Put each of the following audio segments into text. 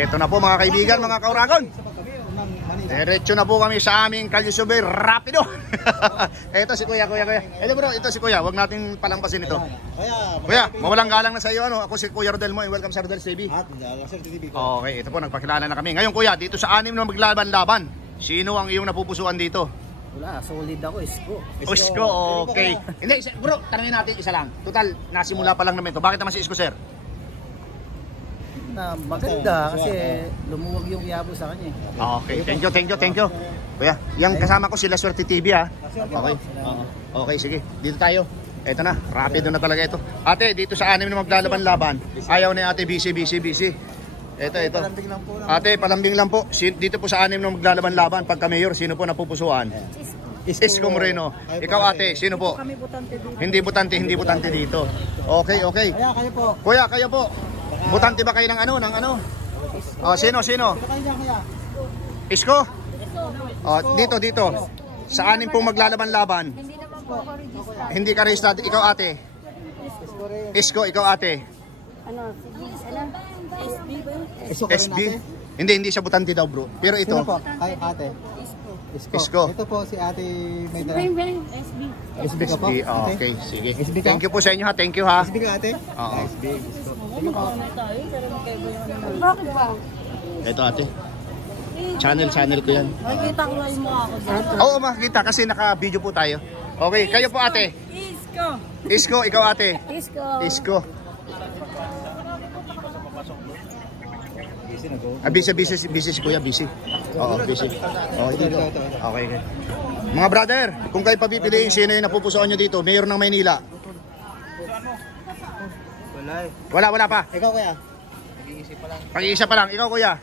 Eto na po mga kaibigan, mga kauragon. Diretso na po kami sa aming Kalye Survey Rapido. Eto si Kuya. Eto bro, ito si Kuya. Huwag natin palampasin ito. Kuya, mawalang galang na sa iyo. Ako si Kuya Rodel mo. Welcome sa Rodel TV. Okay, ito po, nagpakilala na kami. Ngayon Kuya, dito sa 6 na maglaban-laban, sino ang iyong napupusuan dito? Wala, solid ako, Isko. Isko, okay. Hindi, bro, tanongin natin isa lang. Total, nasimula pa lang naman ito. Bakit naman si Isko, sir? Na maganda kasi lumuwag yung yabo sa kanya. Okay, thank you. Kuya, yung kasama ko sila Swerte TV ha. Okay. Okay, sige. Dito tayo. Eto na, rapido na talaga ito. Ate, dito sa 6 na maglalaban-laban, ayaw ni ate busy. Ito. Ate, palambing lang po. Dito po sa 6 na maglalaban-laban, pagka mayor, sino po napupusuan? Isko Moreno. Ikaw ate, sino po? Kami butante dito. Hindi butante dito. Okay. Kaya kayo po. Kuya, kayo po. Butante ba kayo ng ano? Oh, sino? Isko? Oh, dito. Sa 6 pong maglalaban-laban. Hindi naman po ako registered. Hindi ka registered. Ikaw ate. Isko, ikaw ate. SB? Hindi siya butante daw bro. Pero ito. Sino po? Ay, ate. Isko. Ito po si ate may dala. SB. SB ka po? Okay, sige. SB ka? Thank you po sa inyo ha. Thank you ha. SB ka ate? Oo. SB. Sige po. Bakit ba? Ito ate. Channel ko yan. Makikita ko lang mo ako dyan. Oo, makikita kasi naka-video po tayo. Okay, kayo po ate. Isko, ikaw ate. Isko. Busy si Kuya, busy. Oo, busy. Okay. Mga brother, kung kayo papipiliin, sino yung napupusuan nyo dito? Mayor ng Maynila? Wala pa. Ikaw kaya? Pag-iisa pa lang. Ikaw Kuya?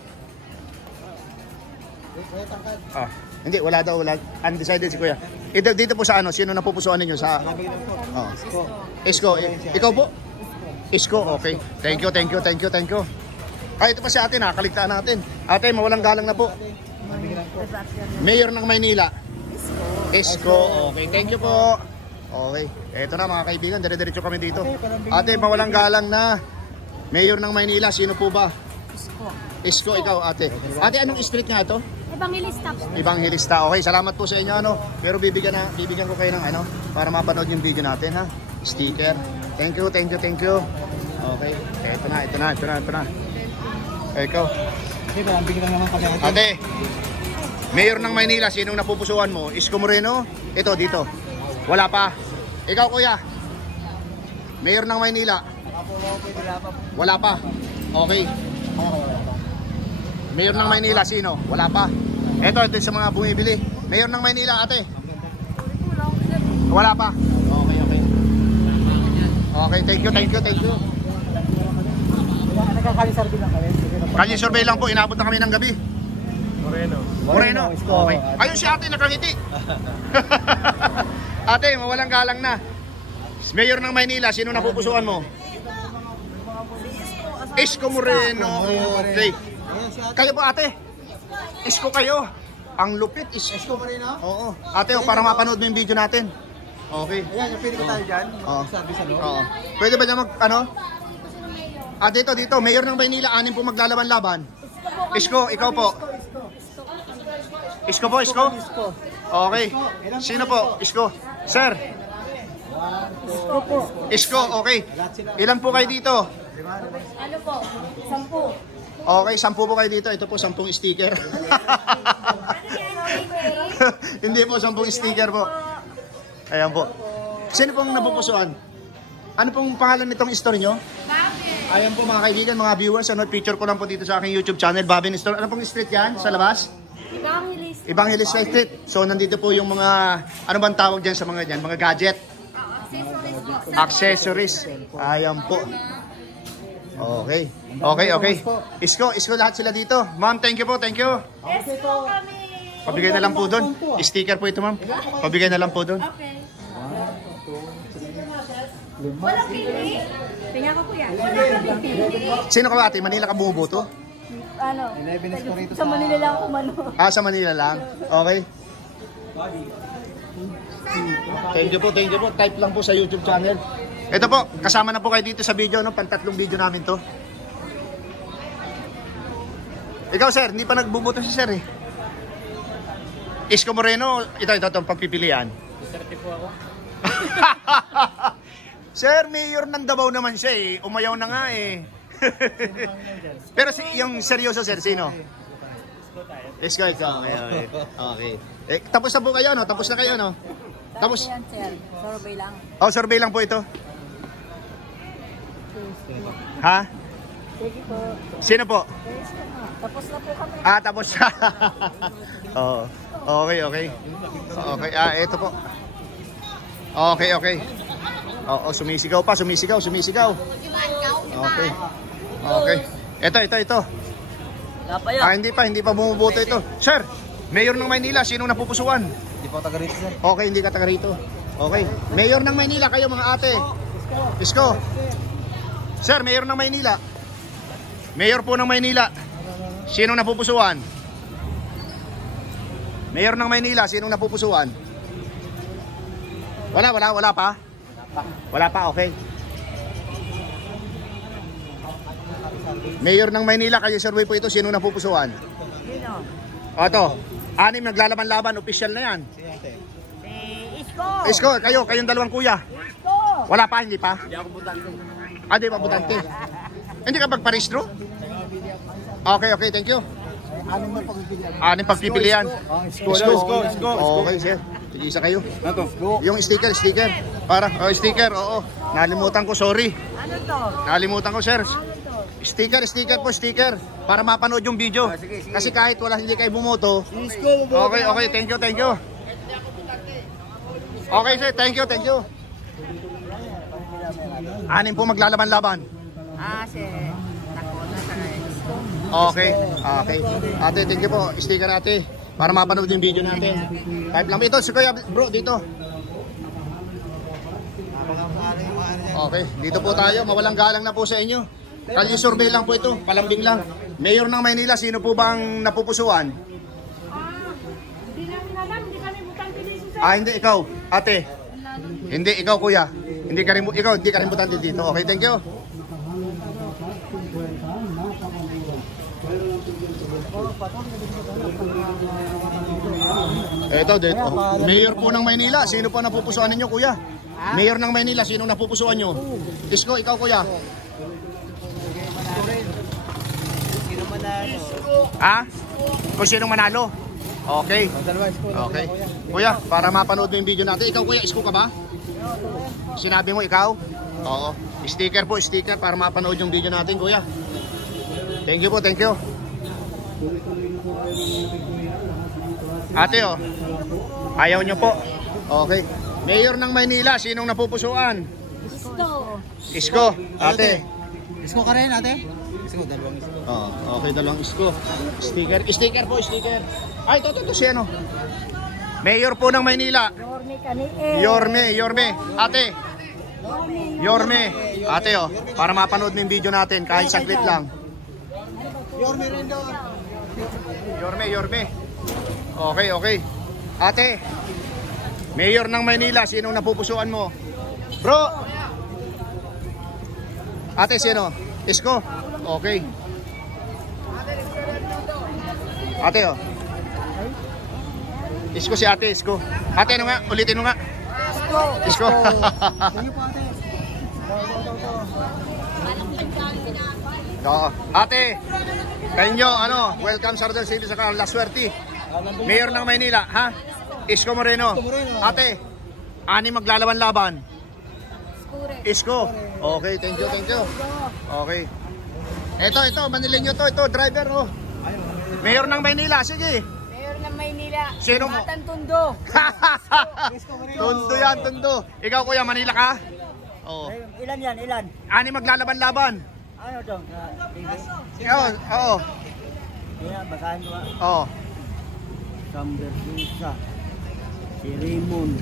Hindi, wala daw. Undecided si Kuya. Dito po sa ano, sino napupusuan ninyo? Sa Isko. Ikaw po? Isko, okay. Thank you. Ay, ito pa si ate, nakaligtaan natin. Ate, mawalang galang na po. Mayor ng Maynila. Isko, okay. Thank you po. Okay. Ito na mga kaibigan, dire-diretso kami dito. Ate, mawalang galang na. Mayor ng Maynila, sino po ba? Isko, ikaw ate. Ate, anong street nga ito? Evangelista. Okay, salamat po sa inyo ano. Pero bibigyan ko kayo ng ano para mapanood yung video natin ha. Sticker. Thank you. Okay. Ito na. Ikaw. Ate. Mayor ng Maynila, sinong napupusuan mo? Isko Moreno? Ito dito. Wala pa. Ikaw Kuya. Mayor ng Maynila. Wala pa. Okay. Mayor ng Maynila, sino? Wala pa. Ito sa mga bumibili. Mayor ng Maynila, ate. Wala pa. Okay, thank you. Nagkakali survey lang kami. Kalye survey lang po, inabot na kami ng gabi. Moreno. Okay. Ayun si ate, nakangiti. Ate, mawalang galang na. Mayor ng Maynila, sino napupusuan mo? Isko Moreno. Okay. Kayo po ate? Isko kayo. Ang lupit is Isko Moreno? Oo. Ate, para mapanood mo yung video natin. Okay. Ayan, yung pili ko tayo dyan. Mag-service ano? Oo. Pwede ba niya ano? Dito. Mayor ng Maynila, 6 po maglalaban-laban. Isko, ikaw po. Isko po. Okay. Sino po? Isko. Sir. Isko, okay. Ilan po kayo dito? Ano po? 10. Okay, 10 po kayo dito. Ito po 10 sticker. Hindi po 10 sticker po. Ayan po. Sino pong napupusuan? Ano pong pangalan nitong store nyo? Ayan po mga kaibigan, mga viewers. Picture ko lang po dito sa aking YouTube channel, Babin Store. Ano pong street yan sa labas? Evangelista Street. So nandito po yung mga, ano bang tawag dyan sa mga dyan? Mga gadget? Accessories. Ayan po. Okay. Isko lahat sila dito. Ma'am, thank you po. Pabigay na lang po doon. Sticker po ito, ma'am. Pabigay na lang po doon. Okay. Walang pili? Tingnan ko yan. Walang pili. Sino ka ate? Manila ka bumuboto? Ano? Sa Manila lang ako mano. Sa Manila lang? Okay. Thank you po. Type lang po sa YouTube channel. Ito po, kasama na po kayo dito sa video, no? Pang-3 video namin to. Ikaw, sir, hindi pa nagbubuto si sir eh. Isko Moreno, ito ang pagpipilian. Diserte po ako. Sir, mayor ng Davao naman siya eh. Umayaw na nga eh. Pero yung seryoso, sir, sino? Isko, ikaw. Okay. Tapos na po kayo, no? Tapos na kayo, no? Tapos? Yan, sir. Survey lang. Oh, survey lang po ito. Ha? Sige po. Sino po? Tapos na po kami. Tapos na. Oo. Okay. Okay, ito po. Okay. Oo, sumisigaw pa, sumisigaw. Okay. Ito. Hindi pa bumuboto ito. Sir, Mayor ng Maynila, sinong napupusuan? Hindi po taga rito, sir. Okay, hindi ka taga rito. Okay. Mayor ng Maynila, kayo mga ate. Isko. Sir, Mayor ng Maynila. Mayor po ng Maynila. Sinong napupusuan? Mayor ng Maynila, sinong napupusuan? Wala pa? Wala pa, okay. Mayor ng Maynila, kayo survey po ito, sinong napupusuan? Sino? O ito, 6 naglalaban-laban, official na yan. Si Isko. Isko, kayong dalawang kuya. Isko. Wala pa, hindi pa? Hindi ako butante. Di pa butante. Hindi ka magparehistro? Okay, thank you. Anong na pagpipilian? Anong pagpipilian? Isko. Okay, sir. Tigisa kayo. Ito. Yung sticker. Para, sticker, oo. Nalimutan ko, sorry. Ano to? Nalimutan ko, sir. Sticker po. Para mapanood yung video. Kasi kahit hindi kayo bumoto. Okay, thank you. Okay, sir, thank you. 6 po maglalaban-laban. Si Nakona sa Isko. Okay. Ate, thank you po. Sticker ate. Para mapanood yung video natin. Type lang. Ito, si Kuya, bro, dito. Okay, dito po tayo. Mawalang galang na po sa inyo. Kalye survey lang po ito. Palambing lang. Mayor ng Maynila, sino po bang napupusuan? Hindi namin alam. Hindi kami butante dito, sir. Hindi, ikaw. Ate. Hindi, ikaw, kuya. Hindi ka rin butante dito. Okay, thank you. Dito. Mayor po ng Maynila, sino po napupusuan ninyo, kuya? Mayor ng Maynila, sino napupusuan nyo? Isko, ikaw, kuya. Kung sinong manalo? Okay. Kuya, para mapanood mo yung video natin. Ikaw, kuya, isko ka ba? Sinabi mo ikaw? Oo. Sticker para mapanood yung video natin, kuya. Thank you po. Ate, ayaw nyo po. Okay. Mayor ng Maynila, sinong napupusuan? Isko. Ate. Isko ka rin, ate? Isko, dalawang isko. Okay, dalawang isko. Sticker po. Ito siya, no? Mayor po ng Maynila. Yorme. Ate. Yorme. Ate, para mapanood mo yung video natin, kahit saglit lang. Yorme rin doon. Yorme. Okay. Ate, Mayor ng Maynila, sinong napupusuan mo? Bro! Ate, sino? Isko? Okay. Ate, Isko si ate, Isko. Ate, ano nga? Ulitin mo nga. Isko. Sige po, ate. Ate, kanyo, welcome sa Rodel City sa La Suerte. Mayor ng Maynila, ha? Isko Moreno. Ate, 6 maglalaban-laban. Isko. Okay, thank you. Okay. Ito, Manileño to. Ito, driver, Mayor ng Maynila, sige. Mayor ng Maynila. Sino mo? Matan Tondo. Tondo yan, Tondo. Ikaw, kuya, Manila ka? Oo. Ilan yan, ilan? 6 maglalaban-laban. Ano to? Oo. Kaya, basahin ko. Oo. Camber Dusa. Si Raymond.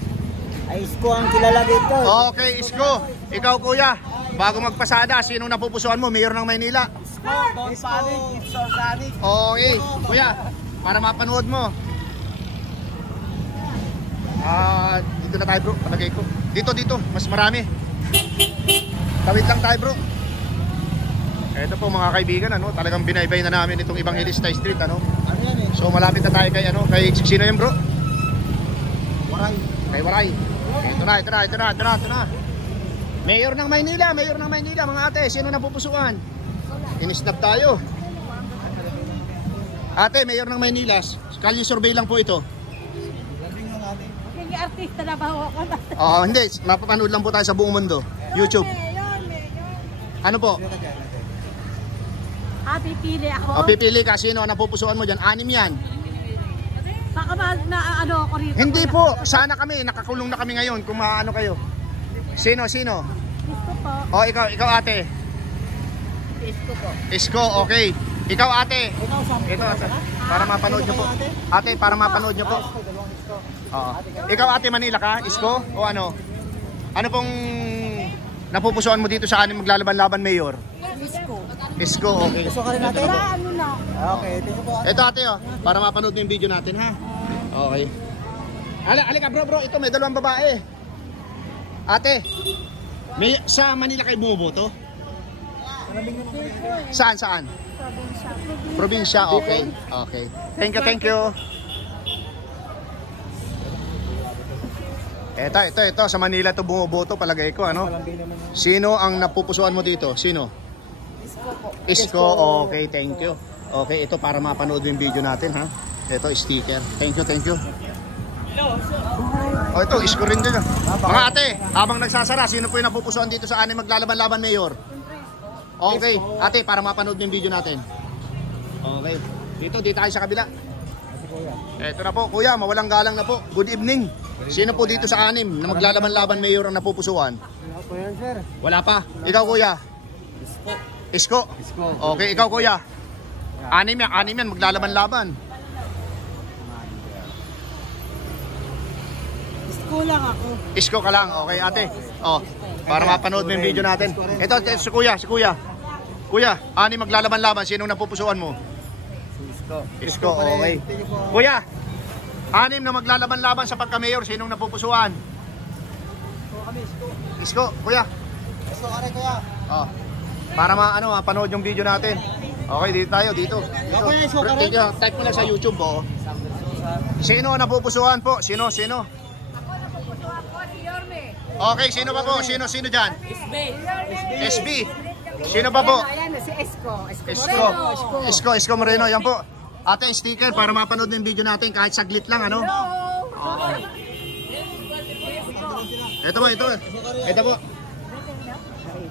Ay, Isko ang kilala dito. Okay, Isko. Ikaw, kuya, bago magpasada, sinong napupusuan mo? Mayor ng Maynila. Don't panic, it's organic. Okay, kuya, para mapanood mo. Dito na tayo, bro. Palagay ko. Dito, mas marami. Tawid lang tayo, bro. Ito po mga kaibigan, ano, talagang binaybay na namin itong Evangelista Street, ano. Ano yan eh? So malapit na tayo kay ano, kay sino yan, bro? Waray. Kay Waray. Ito na. Mayor ng Maynila, mga ate, sino na pupusuan? Inisnap tayo. Ate, Mayor ng Maynila, kalye survey lang po ito. Yung artista na ba ako? Oo, hindi, mapapanood lang po tayo sa buong mundo. YouTube. Ano po? Pipili ako. O pipili ka, sino ang napupusuan mo dyan? 6 yan. Baka ba na ano ako rito? Hindi po, sana kami, nakakulong na kami ngayon kung maano kayo. Sino? Isko po. O ikaw ate. Isko po. Isko, okay. Ikaw ate. Ito ate. Para mapanood nyo po. Ate, para mapanood nyo po. Oo. Ikaw ate, Manila ka? Isko? O ano? Ano pong napupusuan mo dito sa anim maglalaban-laban, Mayor? Isko. Isko, okay. Gusto ka rin natin? Ano na? Okay, tingin po. Ito ate, oh, para mapanood mo yung video natin, ha? Okay. Alika bro, ito may dalawang babae. Ate, sa Manila kayo bumuboto? Saan? Probinsya, okay. Thank you. Ito, sa Manila to bumuboto, palagay ko, ano? Sino ang napupusuan mo dito? Sino? Isko, okay, thank you. Okay, ito para mapanood yung video natin, ha? Ito, sticker. Thank you. Oh, ito, Isko rin din. Mga ate, habang nagsasara, sino po yung napupusuan dito sa anim maglalaban-laban, Mayor? Okay, ate, para mapanood yung video natin. Okay, dito tayo sa kabila. Ito na po, kuya, mawalang galang na po. Good evening. Sino po dito sa anim na maglalaban-laban, Mayor, ang napupusuan? Wala po yan, sir. Wala pa. Ikaw, kuya? Isko. Okay, ikaw, kuya? Anim yan, maglalaban-laban. Isko lang ako. Isko ka lang, okay ate. Oh, para mapanood mo yung video natin. Ito, si kuya. Kuya, anim maglalaban-laban, sinong napupusuan mo? Isko, okay. Kuya, anim na maglalaban-laban sa pagka-mayor, sinong napupusuan? Isko, kuya. Gusto ka rin, kuya. Oh, para mapanood yung video natin. Okay, dito tayo, dito. Type mo lang sa YouTube, oh. Sino napupusuan po? Sino? Ako napupusuan ko si Yorme. Okay, sino pa po? Sino dyan? SB. Sino pa po? Ayan, si Isko. Isko Moreno. Yan po. Ate, sticker para mapanood yung video natin kahit saglit lang, ano? Ito po.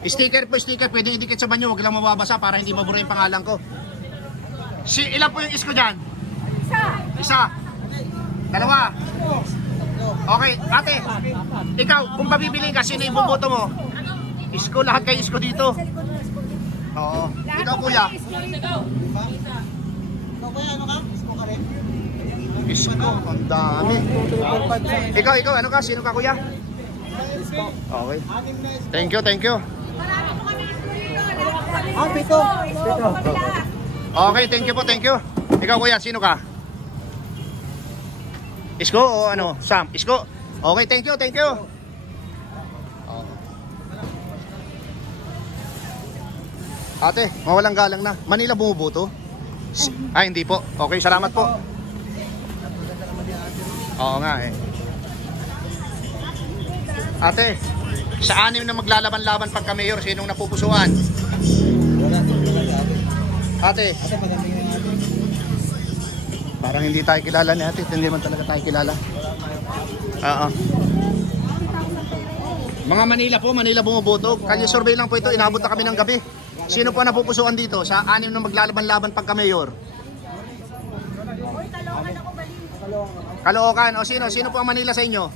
Sticker, pwede idikit sa banyo, huwag lang mababasa para hindi mabura yung pangalan ko. Ilan po yung Isko dyan? Isa. Dalawa. Okay, ate, ikaw, kung papipili ka, sino yung buboto mo? Isko, lahat kayo Isko dito. Oo. Ikaw, kuya? Ikaw, kuya, ano ka? Isko ka rin. Isko, ang dami. Ikaw, ano ka? Sino ka, kuya? Okay. Thank you. Pito. Okay, thank you. Ikaw, kuya, sino ka? Isko o ano? Sam? Isko? Okay, thank you. Ate, mawalang galang na. Manila bumuboto? Ay, hindi po. Okay, salamat po. Oo nga eh. Ate, sa anim na maglalaban-laban pagka-mayor, sinong napupusuan? Ate, parang hindi tayo kilala ni ate. Hindi man talaga tayo kilala. Oo. Mga Manila bumuboto. Kalye survey lang po ito. Inabot na kami ng gabi. Sino po napupusuan dito sa anim na maglalaban-laban pagka-mayor? Caloocan. O sino po ang Manila sa inyo?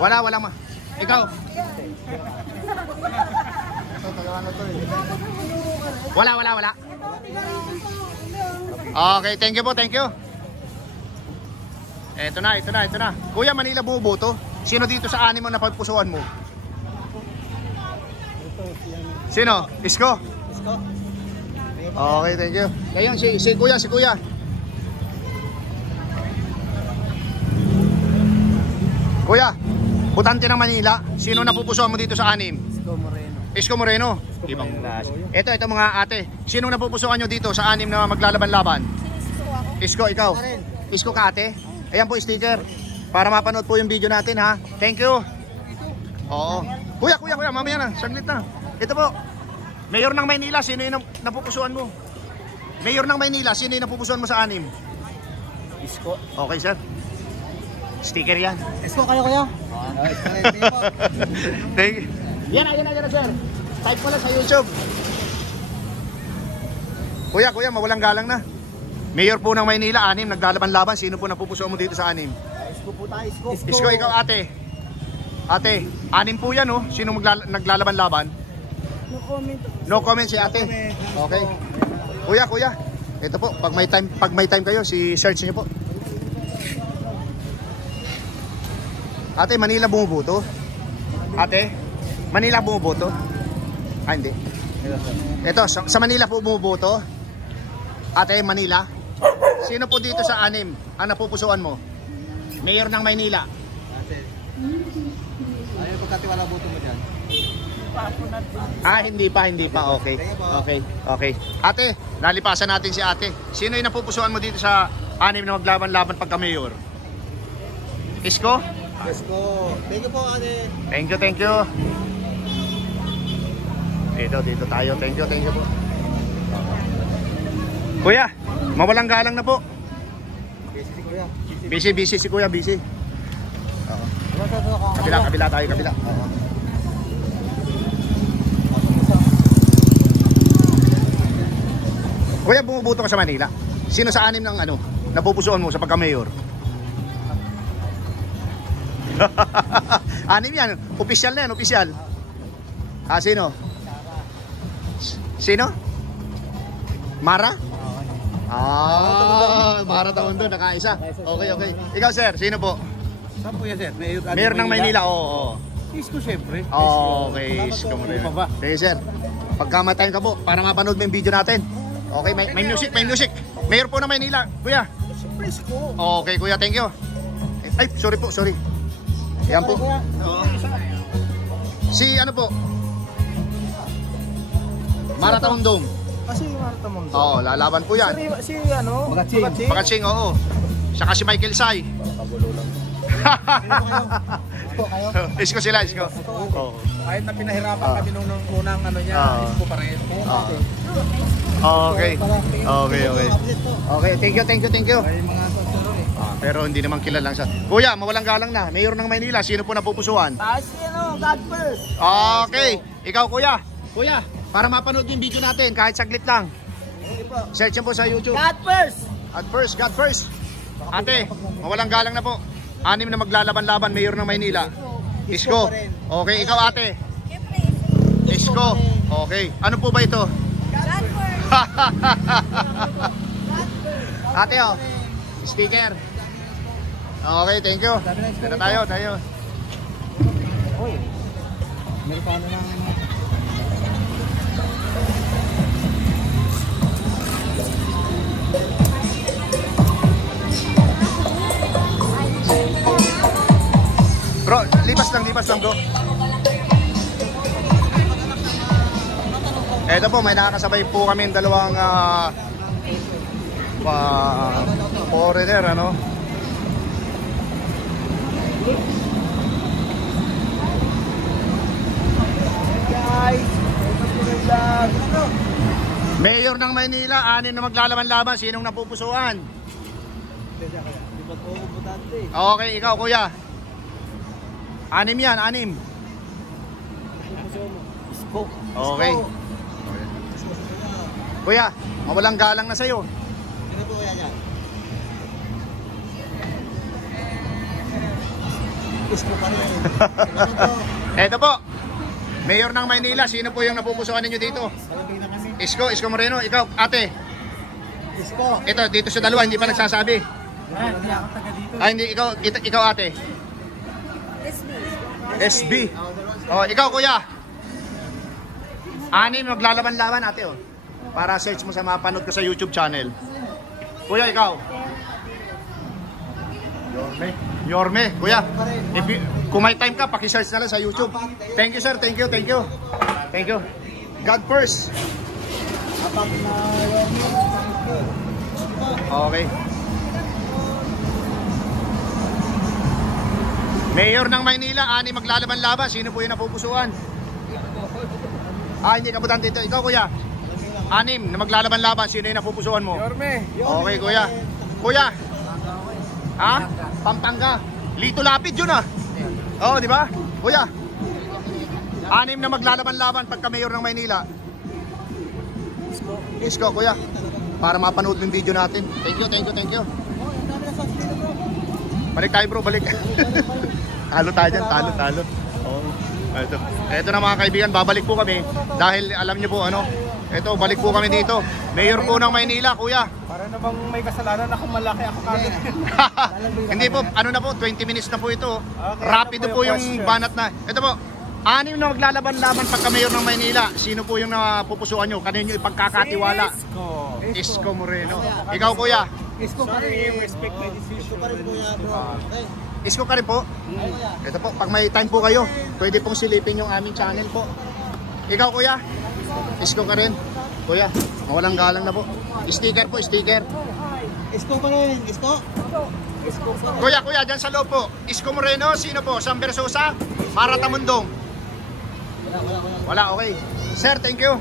Wala. Ikaw? Wala. Okay, thank you. Ito na. Kuya, Manila bumuboto. Sino dito sa anim na napupusuan mo? Sino? Isko? Okay, thank you. Ngayon, si kuya. Kuya, butante ng Manila. Sino napupusuan mo dito sa anim? Isko Moreno. Isko Moreno. Ibang klase. Ito mga ate. Sinong napupusuan nyo dito sa 6 na maglalaban-laban? Isko, ikaw. Isko ka ate. Ayan po sticker. Para mapanood po yung video natin ha. Thank you. Oo. Kuya, mamaya na. Saglit na. Ito po. Mayor ng Maynila, sino yung napupusuan mo? Mayor ng Maynila, sino yung napupusuan mo sa 6? Isko. Okay sir. Sticker yan. Isko kayo kuya. Thank you. Yan na sir. Type mo lang sa YouTube. Kuya, mawalang galang na. Mayor po ng Maynila, 6, naglalaban-laban. Sino po napupusuan mo dito sa 6? Isko po tayo, Isko. Isko, ikaw ate. Ate, 6 po yan oh. Sino naglalaban-laban? No comment si ate. Okay. Kuya. Ito po, pag may time kayo, search niyo po. Ate, Manila bumuboto? Ate, Manila bumuboto? Ah, hindi. Ito, sa Manila po bumuboto? Ate, Manila? Sino po dito sa 6 ang napupusuan mo? Mayor ng Maynila. Ate. Ayaw pagkatiwala boto mo dyan. Ah, hindi pa. Okay. Ate, nalipasan natin si ate. Sino yung napupusuan mo dito sa 6 na maglaban-laban pagka mayor? Isko? Isko. Thank you po, ate. Thank you. Dito tayo. Thank you po. Kuya, mawalang galang na po. Busy si kuya. Busy si kuya, busy. Oo. Kabila tayo. Oo. Kuya, bumuboto ka sa Manila. Sino sa 6 ng napupusuan mo sa pagka-mayor? 6 yan. Opisyal na yan, opisyal. Ah, sino? Mara? Ah, Mara Tondo, nakaisa. Okay. Ikaw sir, sino po? Saan po yan, sir? Mayor ng Maynila, oo. Isko, syempre. Okay, Isko mo rin. Sige sir, pagkamatayin ka po, para mapanood mo yung video natin. Okay, may music. Mayor po ng Maynila, kuya. Isko. Okay, kuya, thank you. Ay, sorry. Yan po. Si po? Mara Tondo. Kasi Marta Mondo. Oo, lalaban po yan. Si Pakatsing, oo. Saka si Michael Sai. Isko sila. Oo. Kahit na pinahirapan kami nung unang Isko pa rin. Okay. Okay, thank you. Ay, mga sponsor eh. Pero hindi naman kilalang siya. Kuya, mawalang galang na. Mayor ng Maynila, sino po napupusuan? God first. Okay, ikaw kuya. Kuya, para mapanood yung video natin kahit saglit lang. Search po sa YouTube. God first. God first. Ate, mawalang galang na po. 6 na maglalaban-laban, Mayor ng Maynila. Isko. Okay, ikaw ate. Isko. Okay. Ano po ba ito? Ate oh. Sticker. Okay, thank you. Dito tayo. Hoy. Amerikano ng Bro, lipas lang bro. Eto po, may nakakasabay po kami dalawang foreigner, guys. Mayor ng Maynila, 6 na maglalaban-laban, sinong napupusuan? Okay, ikaw kuya. 6 yan, 6. Isko. Okay. Kuya, mawalang galang na sa'yo. Ano po kaya yan? Isko pa rin. Ano po? Eto po, Mayor ng Maynila, sino po yung napupusuan ninyo dito? Isko Moreno, ikaw ate. Isko. Ito, dito sa dalawa, hindi pa nagsasabi. Hindi ako taga dito. Ay, hindi, ikaw ate. SB. Oh, ikaw kuya. 6 maglalaban-laban ate oh. Para search mo sa mapanood ko sa YouTube channel. Kuya, ikaw. Yorme. Kuya, kung may time ka, paki-search na lang sa YouTube. Thank you sir, thank you. Thank you. God first. Apat na Yorme. Okay. Mayor ng Maynila, ani maglalaban-laban. Sino po yung napupusuan? Hindi ka butante ito. Ikaw, kuya. Anim na maglalaban-laban. Sino yung napupusuan mo? Yorme. Okay, kuya. Kuya. Ha? Pampanga. Lito Lapid yun ah. Oo, di ba? Kuya. Anim na maglalaban-laban pagka mayor ng Maynila. Isko, kuya. Para mapanood yung video natin. Thank you, thank you, thank you. Balik tayo bro, balik. Talo tayo dyan, talo. Oh, ito na mga kaibigan, babalik po kami. Dahil alam nyo po ano, ito, balik po kami dito. Mayor po ng Maynila, kuya. Para namang may kasalanan ako, malaki ako kagad. Hindi po, ano na po, 20 minutes na po ito. Okay, Rapido ano po yung question? banat na. Ito po, anim na maglalaban-laban pagka mayor ng Maynila. Sino po yung napupusuan nyo? Kanino yung ipagkakatiwala? Isko Moreno. Ikaw kuya? Isko pa rin. Respect my decision. Isko pa rin kuya bro. Isko ka rin po? Ito po, pag may time po kayo, pwede pong silipin yung aming channel po. Ikaw kuya? Isko ka rin? Kuya, mawalang galang na po. Sticker po, sticker. Isko pa rin. Isko. Kuya, dyan sa loob po. Isko Moreno, sino po? Sam Versosa? Mara Tamundong? Wala, okay. Sir, thank you.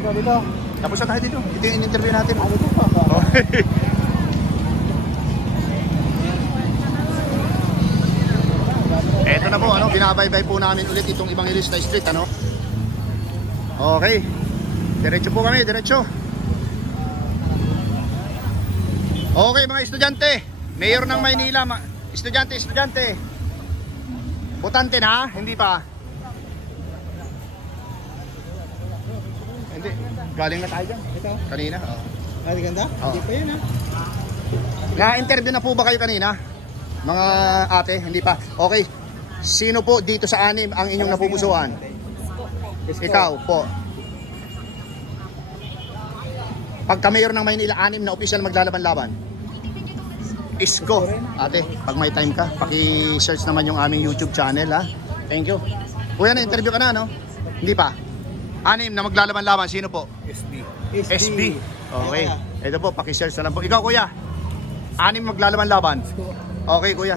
Dito. Tapos na tayo dito. Ito yung in-interview natin. Eto na po, ano, binabaybay po namin ulit itong Evangelista Street, ano. Okay. Diretso po kami, diretso. Okay, mga estudyante. Mayor ng Maynila, estudyante. Botante na, hindi pa. Hindi, galing na tayo dyan. Ito. Kanina, oh. Ay, ganda. Oo. Hindi pa yan ha. Na-interview na po ba kayo kanina? Mga ate, hindi pa. Okay. Sino po dito sa anim ang inyong napupusuan? Ikaw po. Pagka mayor ng Maynila, anim na opisyal maglalaban-laban. Isko. Ate, pag may time ka, paki-search naman yung aming YouTube channel ha. Thank you. Kuya, na-interview ka na, no? Hindi pa. Anim na maglalaban-laban, sino po? SB. Okay. Ito po, paki-search na lang po. Ikaw, kuya. Anim maglalaban-laban. Okay, kuya.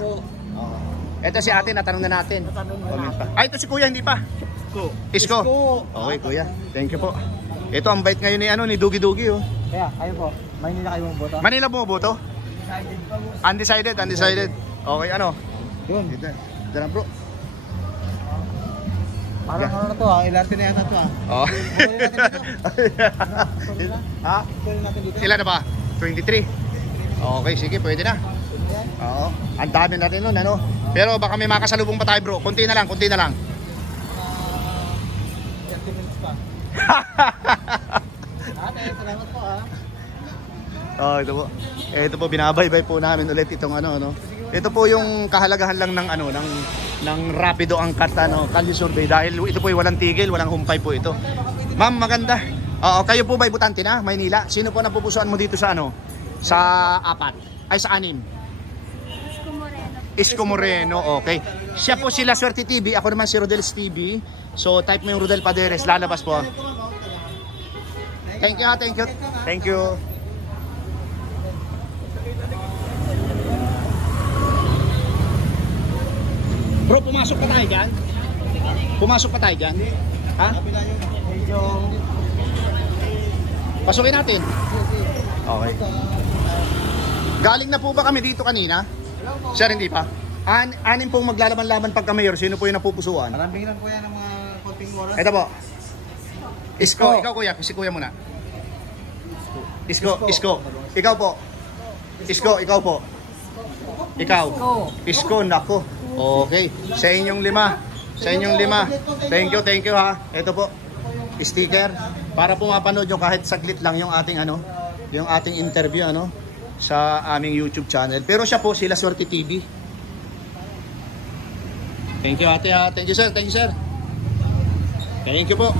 Ito si ate, natanong na natin. Comment pa. Ay, ito si kuya, hindi pa. Isko. Okay, kuya. Thank you po. Ito, ang bait ngayon ni, ni Dugi-Dugi, oh. Kaya, kayo po. Maynila kayo mong boto. Manila po boto? Undecided. Okay, ano? Yun. Dito na, bro. Parang ano na to ha. LRT na yan na to ha. Oh. Ha? Pwede natin dito. Ilan na ba? 23. Okay, sige, pwede na. Oo. Ang dami natin nun, ano? Pero baka may makasalubong pa tayo, bro. Kunti na lang. 30 minutes pa. Ate, salamat po ha. Oh, ito po. Ito po, binabaybay po namin ulit itong ano. Ito po yung kahalagahan lang ng ng rapido angkat kalye survey dahil ito po ay walang tigil, walang humpay po ito. Ma'am, maganda. Oo, kayo po ba butante na Maynila? Sino po napupusuan mo dito sa Sa apat? Ay sa anim? Isko Moreno, okay. Siya po sila Swerte TV, ako naman si Rodel's TV. So type mo yung Rodel Paderes, lalabas po. Thank you, thank you. Thank you. Bro, pumasok pa tayo dyan? Pumasok pa tayo dyan? Ha? Medyo... Pasukin natin. Okay. Galing na po ba kami dito kanina? Sir, hindi pa. Anim pong maglalaban-laban pagka mayor. Sino po yung napupusuan? Marambing lang po yan ng mga konting oras. Ito po. Isko. Ikaw kuya. Si kuya muna. Isko. Ikaw po. Isko. Ikaw po. Ikaw. Isko. Nako. Okay. Sa inyong lima. Thank you ha. Ito po. Sticker. Para po mapanood nyo kahit saglit lang yung ating yung ating interview sa aming YouTube channel. Pero siya po sila Swerte TV. Thank you ate ha. Thank you sir. Thank you po.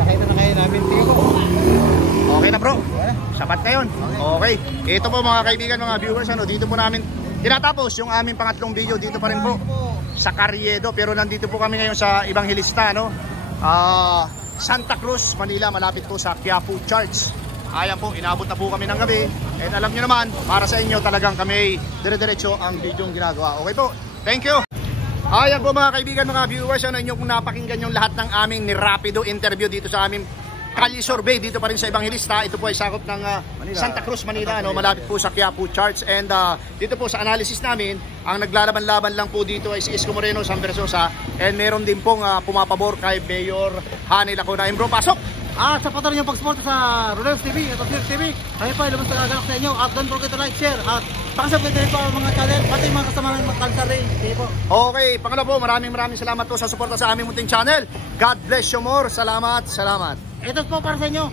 Nakita na kayo namin. Tingin ko. Okay na bro. Sapat na yun. Okay. Ito po mga kaibigan, mga viewers, dito po namin tinatapos yung aming pangatlong video dito pa rin po sa Carriedo. Pero nandito po kami ngayon sa Evangelista, Santa Cruz, Manila, malapit po sa Quiapo Church. Ayan po, inabot na po kami ng gabi. And alam nyo naman, para sa inyo talagang kami dire-diretso ang video yung ginagawa. Okay po, thank you. Ayan po mga kaibigan, mga viewers, inyo kung napakinggan yung lahat ng aming ni Rapido interview dito sa aming Kalye Survey dito pa rin sa Evangelista. Ito po ay sakop ng Santa Cruz, Manila, malapit po sa Quiapo Church. And dito po sa analysis namin, ang naglalaban-laban lang po dito ay si Isko Moreno, Sam Versosa. And meron din pong pumapabor kay Mayor Hanny Lacuna. Bro, pasok! Sa patuloy niyong pag-support sa Rolex TV at Sir TV, kami pa ilabas sa gagalak sa inyo. At don't forget to like, share at pakasabit din po ang mga channel, pati mga kasama ng mga kalsari. Sige po. Okay, pangalawa po, maraming salamat po sa suporta sa aming munting channel. God bless you more. Salamat. Ito po para sa inyo.